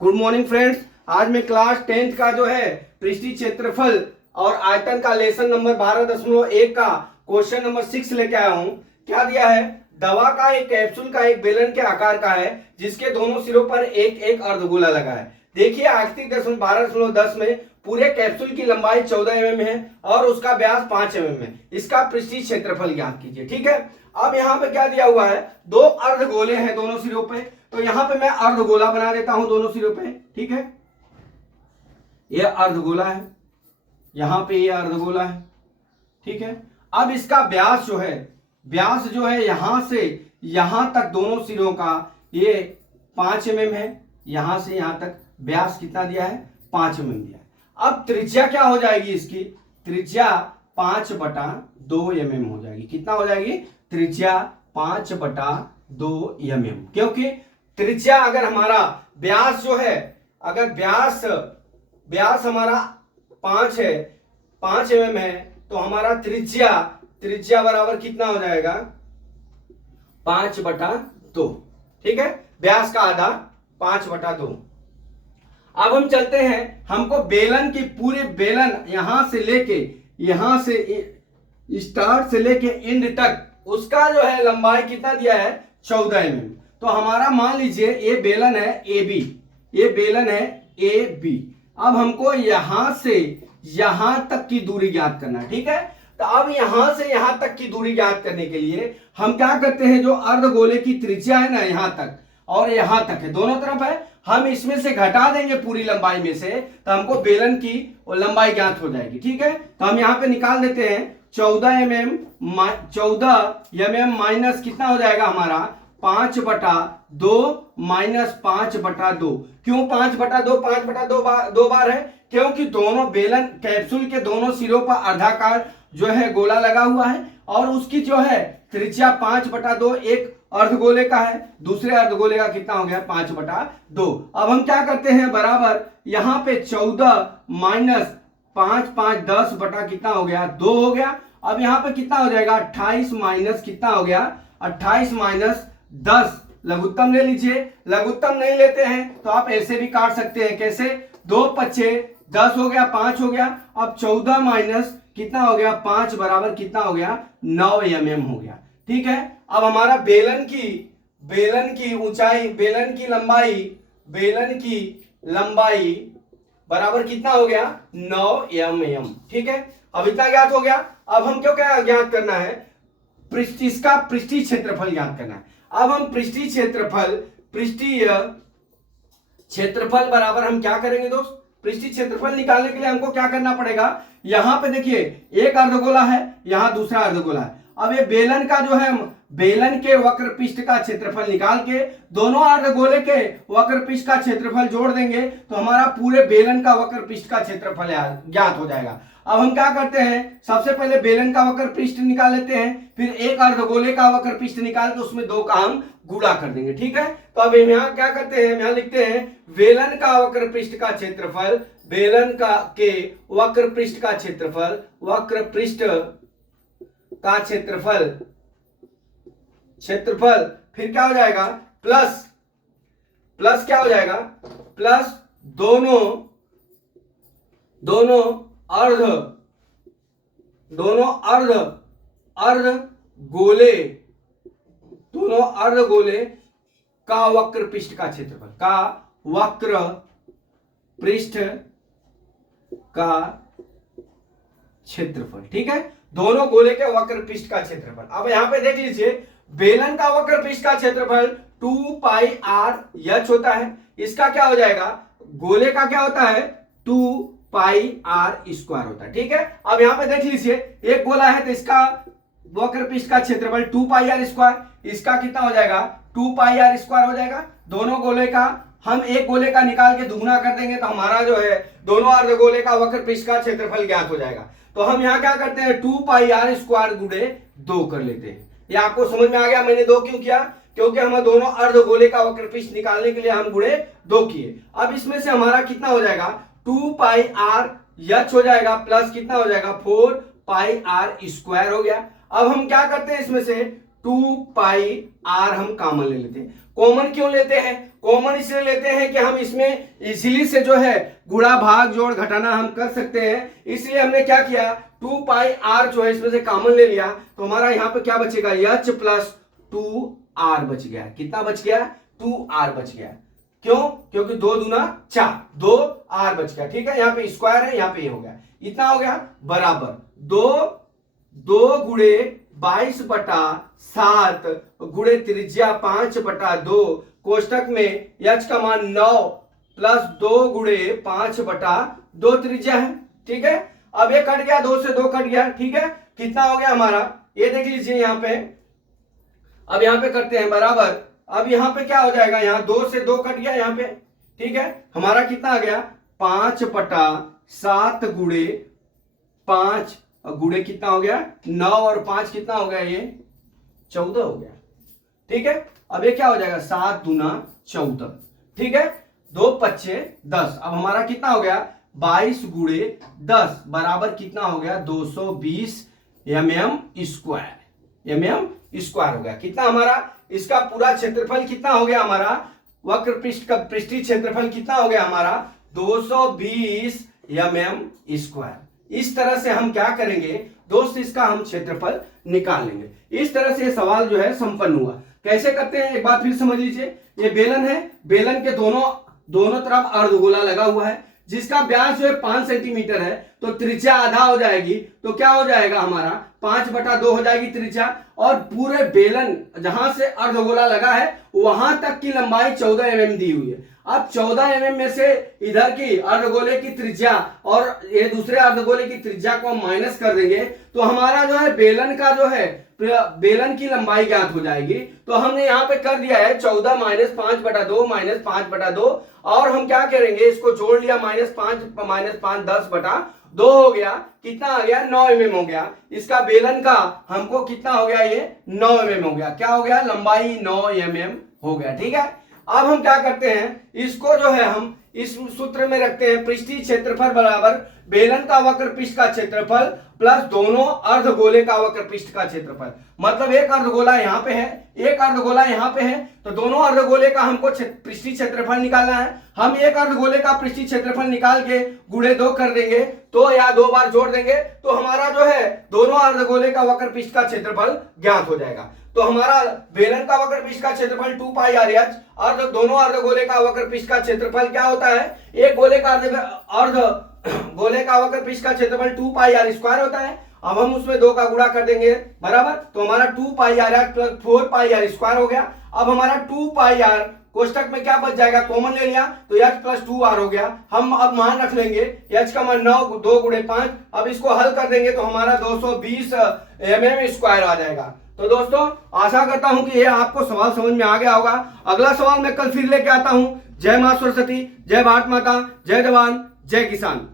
Good morning friends. आज मैं class 10th का जो है पृष्ठीय क्षेत्रफल और आयतन का लेसन नंबर 12.1 का क्वेश्चन नंबर 6 लेके आया हूं। क्या दिया है? दवा का एक कैप्सूल का एक बेलन के आकार का है जिसके दोनों सिरों पर एक एक अर्धगोला लगा है। देखिए आकृति 12.10 में पूरे कैप्सूल की लंबाई 14 mm है और उसका व्यास 5 mm है। इसका पृष्ठीय क्षेत्रफल ज्ञात कीजिए। ठीक है, अब यहाँ पे क्या दिया हुआ है? दो अर्धगोले हैं दोनों सिरों पे, तो यहां पे मैं अर्धगोला बना देता हूं दोनों सिरों पे। ठीक है, ये अर्धगोला है, यहां पे ये अर्धगोला है। ठीक है, अब इसका व्यास जो है यहां से यहां तक दोनों सिरों का ये 5 mm है। यहां से यहां तक व्यास कितना दिया है? 5 mm दिया है। अब त्रिज्या क्या हो जाएगी? इसकी त्रिज्या 5/2 mm हो जाएगी। कितना हो जाएगी? त्रिज्या 5/2 mm, क्योंकि त्रिज्या अगर हमारा व्यास जो है, अगर व्यास हमारा 5 है, 5 mm है, तो हमारा त्रिज्या बराबर कितना हो जाएगा? 5/2। ठीक है, व्यास का आधा 5/2। अब हम चलते हैं, हमको बेलन की पूरे बेलन यहां से स्टार्ट से लेके एंड तक उसका जो है लंबाई कितना दिया है? 14 mm। तो हमारा मान लीजिए ये बेलन है ए बी। अब हमको यहां से यहां तक की दूरी ज्ञात करना है। ठीक है, तो अब यहां से यहां तक की दूरी ज्ञात करने के लिए हम क्या करते हैं? जो अर्धगोले की त्रिज्या है ना, यहां तक और यहां तक है, दोनों तरफ है, हम इसमें से घटा देंगे पूरी लंबाई में से, तो हमको बेलन की लंबाई ज्ञात हो जाएगी। ठीक है, तो हम यहां पे निकाल देते हैं 14 mm माइनस कितना हो जाएगा हमारा? 5/2 माइनस 5/2। क्यों 5/2? 5/2 दो बार है, क्योंकि दोनों बेलन कैप्सूल के दोनों सिरों पर अर्धाकार जो है गोला लगा हुआ है और उसकी जो है त्रिज्या 5/2 एक अर्धगोले का है, दूसरे अर्धगोले का कितना हो गया? 5/2। अब हम क्या करते हैं? बराबर यहां पे 14 माइनस 5 10 बटा कितना हो गया? 2 हो गया। अब यहां पे कितना हो जाएगा? 28 माइनस कितना हो गया? 28 माइनस 10। लघुत्तम ले लीजिए। लघुत्तम नहीं लेते हैं तो आप ऐसे भी काट सकते हैं। कैसे? 2 पच्चे 10 हो गया, 5 हो गया। अब 14 माइनस कितना हो गया? 5 बराबर कितना हो गया? 9 mm हो गया। ठीक है, अब हमारा बेलन की ऊंचाई, बेलन की लंबाई बराबर कितना हो गया? 9 mm। ठीक है, अब इतना ज्ञात हो गया। अब हमको क्या ज्ञात करना है? इसका पृष्ठीय क्षेत्रफल ज्ञात करना है। अब हम पृष्ठीय क्षेत्रफल बराबर हम क्या करेंगे दोस्त? पृष्ठीय क्षेत्रफल निकालने के लिए हमको क्या करना पड़ेगा? यहां पे देखिए एक अर्धगोला है, यहां दूसरा अर्धगोला है। अब ये बेलन का जो है, बेलन के वक्र पृष्ठ का क्षेत्रफल निकाल के दोनों अर्धगोले के वक्र पृष्ठ का क्षेत्रफल जोड़ देंगे तो हमारा पूरे बेलन का वक्र पृष्ठ का क्षेत्रफल ज्ञात हो जाएगा। अब हम क्या करते हैं? सबसे पहले बेलन का वक्र पृष्ठ निकाल लेते हैं, फिर एक अर्धगोले का वक्र पृष्ठ निकाल के उसमें 2 का हम गुणा कर देंगे। ठीक है, तो अब यहाँ क्या करते हैं? यहाँ लिखते हैं बेलन का वक्र पृष्ठ का क्षेत्रफल, बेलन का के वक्र पृष्ठ का क्षेत्रफल, वक्र पृष्ठ का क्षेत्रफल फिर क्या हो जाएगा? प्लस क्या हो जाएगा? प्लस दोनों अर्धगोले का वक्र पृष्ठ का क्षेत्रफल। ठीक है, दोनों गोले के वक्र पृष्ठ का क्षेत्रफल। अब यहां पे देख लीजिए, बेलन का वक्र पृष्ठ का क्षेत्रफल 2πr होता है। इसका क्या हो जाएगा? गोले का क्या होता है? 2πr² होता है। ठीक है, अब यहां पे देख लीजिए एक गोला है तो इसका वक्र पृष्ठ का क्षेत्रफल 2πr², इसका कितना हो जाएगा? 2πr² हो जाएगा। दोनों गोले का हम एक गोले का निकाल के दुगुना कर देंगे तो हमारा जो है दोनों अर्धगोले का वक्र पृष्ठ का क्षेत्रफल ज्ञात हो जाएगा। तो हम यहाँ क्या करते हैं? 2πr² गुणे 2 कर लेते हैं। ये आपको समझ में आ गया मैंने 2 क्यों किया? क्योंकि हम दोनों अर्धगोले का वक्र पृष्ठ निकालने के लिए हम गुणे 2 किए। अब इसमें से हमारा कितना हो जाएगा? 2πr हो जाएगा प्लस कितना हो जाएगा? 4πr² हो गया। अब हम क्या करते हैं? इसमें से 2 पाई आर हम कॉमन ले लेते हैं। कॉमन क्यों लेते हैं? कॉमन इसलिए लेते हैं कि हम इसमें इजीली से जो है गुणा भाग जोड़ घटाना हम कर सकते हैं, इसलिए हमने क्या किया 2 पाई r जो है इसमें से कॉमन ले लिया, तो हमारा यहाँ पे क्या बचेगा h प्लस 2r बच गया। कितना बच गया 2r बच गया। क्यों? क्योंकि 2 दूना 4, 2r बच गया। ठीक है, यहाँ पे स्क्वायर है, यहाँ पे ये हो गया, इतना हो गया बराबर 2 गुणे 22/7 गुणे त्रिज्या 5/2 कोष्टक में h का मान 9 प्लस 2 गुणे 5/2 त्रिज्या है। ठीक है, अब ये कट गया, 2 से 2 कट गया। ठीक है, कितना हो गया हमारा, ये देख लीजिए यहाँ पे। अब यहाँ पे करते हैं बराबर, अब यहाँ पे क्या हो जाएगा, यहाँ 2 से 2 कट गया यहाँ पे। ठीक है, हमारा कितना आ गया 5/7 गुणे 5 गुणे कितना हो गया 9 और 5 कितना हो गया, ये 14 हो गया। ठीक है, अब ये क्या हो जाएगा 7 दूना 14। ठीक है, 2 पच्चे 10। अब हमारा कितना हो गया 22 गुणे 10 बराबर कितना हो गया 220 mm स्क्वायर हो गया। कितना हमारा इसका पूरा क्षेत्रफल कितना हो गया, हमारा वक्र पृष्ठ का पृष्ठीय क्षेत्रफल कितना हो गया हमारा 220 mm स्क्वायर। इस तरह से हम क्या करेंगे दोस्त, इसका हम क्षेत्रफल निकाल लेंगे। इस तरह से सवाल जो है संपन्न हुआ। कैसे करते हैं एक बार फिर समझ लीजिए। ये बेलन है, बेलन के दोनों तरफ अर्धगोला लगा हुआ है, जिसका व्यास जो है 5 सेंटीमीटर है, तो त्रिज्या आधा हो जाएगी, तो क्या हो जाएगा हमारा 5/2 हो जाएगी त्रिज्या। और पूरे बेलन जहां से अर्धगोला लगा है वहां तक की लंबाई 14 mm दी हुई है। अब 14 mm में से इधर की अर्धगोले की त्रिज्या और ये दूसरे अर्धगोले की त्रिज्या को माइनस कर देंगे, तो हमारा जो है बेलन का जो है बेलन की लंबाई ज्ञात हो जाएगी। तो हमने यहाँ पे कर दिया है 14 - 5/2 - 5/2, और हम क्या करेंगे इसको जोड़ लिया -5 - 10/2 हो गया। कितना आ गया 9 mm हो गया। इसका बेलन का हमको कितना हो गया, ये 9 mm हो गया। क्या हो गया, लंबाई 9 mm हो गया। ठीक है, अब हम क्या करते हैं, इसको जो है हम इस सूत्र में रखते हैं, पृष्ठीय क्षेत्रफल बराबर बेलन का वक्र पृष्ठ का क्षेत्रफल प्लस दोनों अर्धगोले का वक्र पृष्ठ का क्षेत्रफल। मतलब एक अर्धगोला यहाँ पे है, एक अर्धगोला यहाँ पे है, तो दोनों अर्धगोले का हमको पृष्ठीय क्षेत्रफल निकालना है। हम एक अर्धगोले का पृष्ठीय क्षेत्रफल निकाल के गुणे 2 कर देंगे, तो या 2 बार जोड़ देंगे, तो हमारा जो है दोनों अर्धगोले का वक्र पृष्ठ का क्षेत्रफल ज्ञात हो जाएगा। तो हमारा बेलन का वक्र पृष्ठ का क्षेत्रफल 2 पाई r, और दोनों अर्धगोले का वक्र पृष्ठ का क्षेत्रफल क्या होता है, एक गोले का अर्धगोले का वक्र पृष्ठ का क्षेत्रफल 2 पाई r स्क्वायर होता है। अब हम उसमें 2 का गुणा कर देंगे बराबर, तो हमारा 2 पाई r प्लस 4 पाई r स्क्वायर हो गया। अब हमारा 2 पाई r कोष्टक में क्या बच जाएगा, कॉमन ले लिया, तो h प्लस 2r हो गया। हम अब मान रख लेंगे h का मान 9, 2 गुणे 5। अब इसको हल कर देंगे तो हमारा 220 mm स्क्वायर आ जाएगा। तो दोस्तों आशा करता हूं कि ये आपको सवाल समझ में आ गया होगा। अगला सवाल मैं कल फिर लेके आता हूं। जय मां सरस्वती, जय भारत माता, जय जवान, जय किसान।